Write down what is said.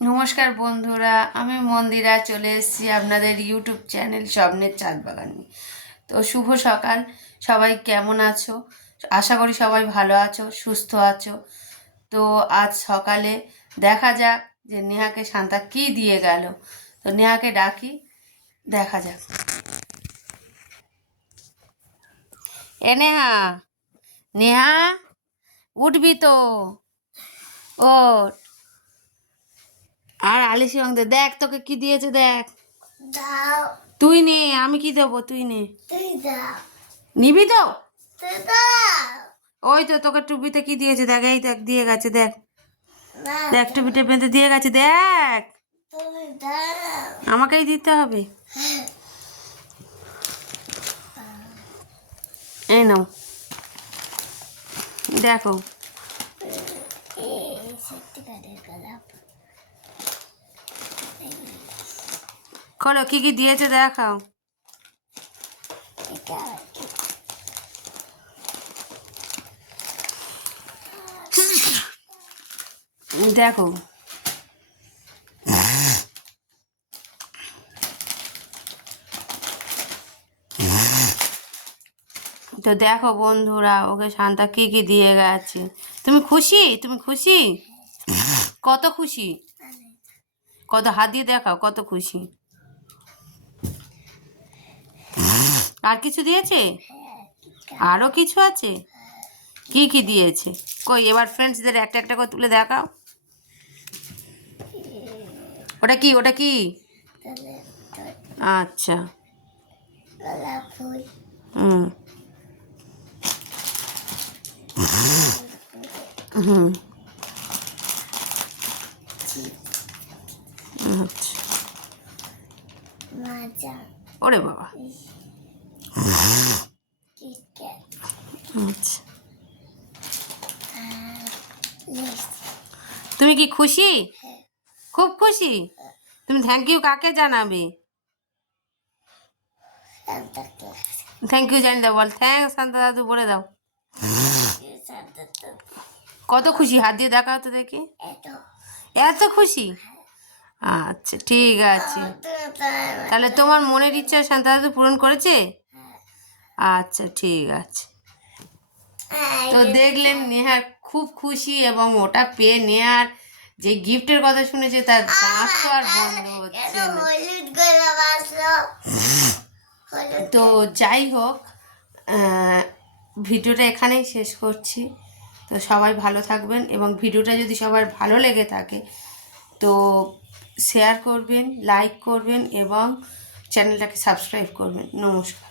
নমস্কার বন্ধুরা, আমি মন্দিরা চলে এসেছি আপনাদের ইউটিউব চ্যানেল স্বপ্নের চাঁদ বাগান নিয়ে। তো শুভ সকাল, সবাই কেমন আছো? আশা করি সবাই ভালো আছো, সুস্থ আছো। তো আজ সকালে দেখা যাক যে নেহাকে শান্তা কি দিয়ে গেল। তো নেহাকে ডাকি, দেখা যাক। এ নেহা, নেহা উঠবি তো? ওঠ। আর আলিশি অঙ্গে দেখ তোকে কি দিয়েছে, দেখ। দাও, তুই নে, আমি কি দেবো? তুই নে। তুই দাও, নিবি তো? তুই দাও। ওই তো তোকে টুপিতে কি দিয়েছে, দেখ। এই দেখ, দিয়ে গেছে, দেখ। না, দেখ টুপিতে বেঁধে দিয়ে গেছে, দেখ। তুমি দাও। আমাকেই দিতে হবে। এই নাও, দেখো। এই সত্যিকারের গোলাপ। খোলো, কি কি দিয়েছে দেখাও। এটা কি? দেখো, তো দেখো বন্ধুরা, ওকে শান্তা কি কি দিয়ে গেছে। তুমি খুশি? তুমি খুশি? কত খুশি? কত হাত দিয়ে দেখাও কত খুশি। আর কিছু দিয়েছে? আরো কিছু আছে? কি কি দিয়েছে? কই এবার ফ্রেন্ডসদের একটা একটা করে তুলে দেখাও। ওটা কি? ওটা কি? তাহলে আচ্ছা। গোলাপ ফুল। হুম হুম আচ্ছা। মাজা। ওরে বাবা। কিটক্যাট। আচ্ছা, লেস। তুমি কি খুশি? হ্যাঁ। খুব খুশি? তুমি থ্যাংক ইউ কাকে জানাবে? Santa Claus. থ্যাংক ইউ জানি দাও, বল থ্যাংকস শান্তা দাদু বলে দাও। সান্তা তো কত খুশি? হাত দিয়ে দেখাও তো দেখি। এত। এত খুশি? আচ্ছা ঠিক আছে। তুমি তাহলে তোমার মনের ইচ্ছা শান্তা দাদু পূরণ করেছে? আচ্ছা ঠিক আছে। তো দেখলেন নেহার খুব খুশি, এবং ওটা পেয়ে নেহার যে গিফটের কথা শুনেছে তার দাঁত তো আর বন্ধ হচ্ছে না। হলুদ গোলাপ আসলো। তো যাই হোক, ভিডিওটা এখানেই শেষ করছি। তো সবাই ভালো থাকবেন, এবং ভিডিওটা যদি সবার ভালো লেগে থাকে তো শেয়ার করবেন, লাইক করবেন, এবং চ্যানেলটাকে সাবস্ক্রাইব করবেন। নমস্কার।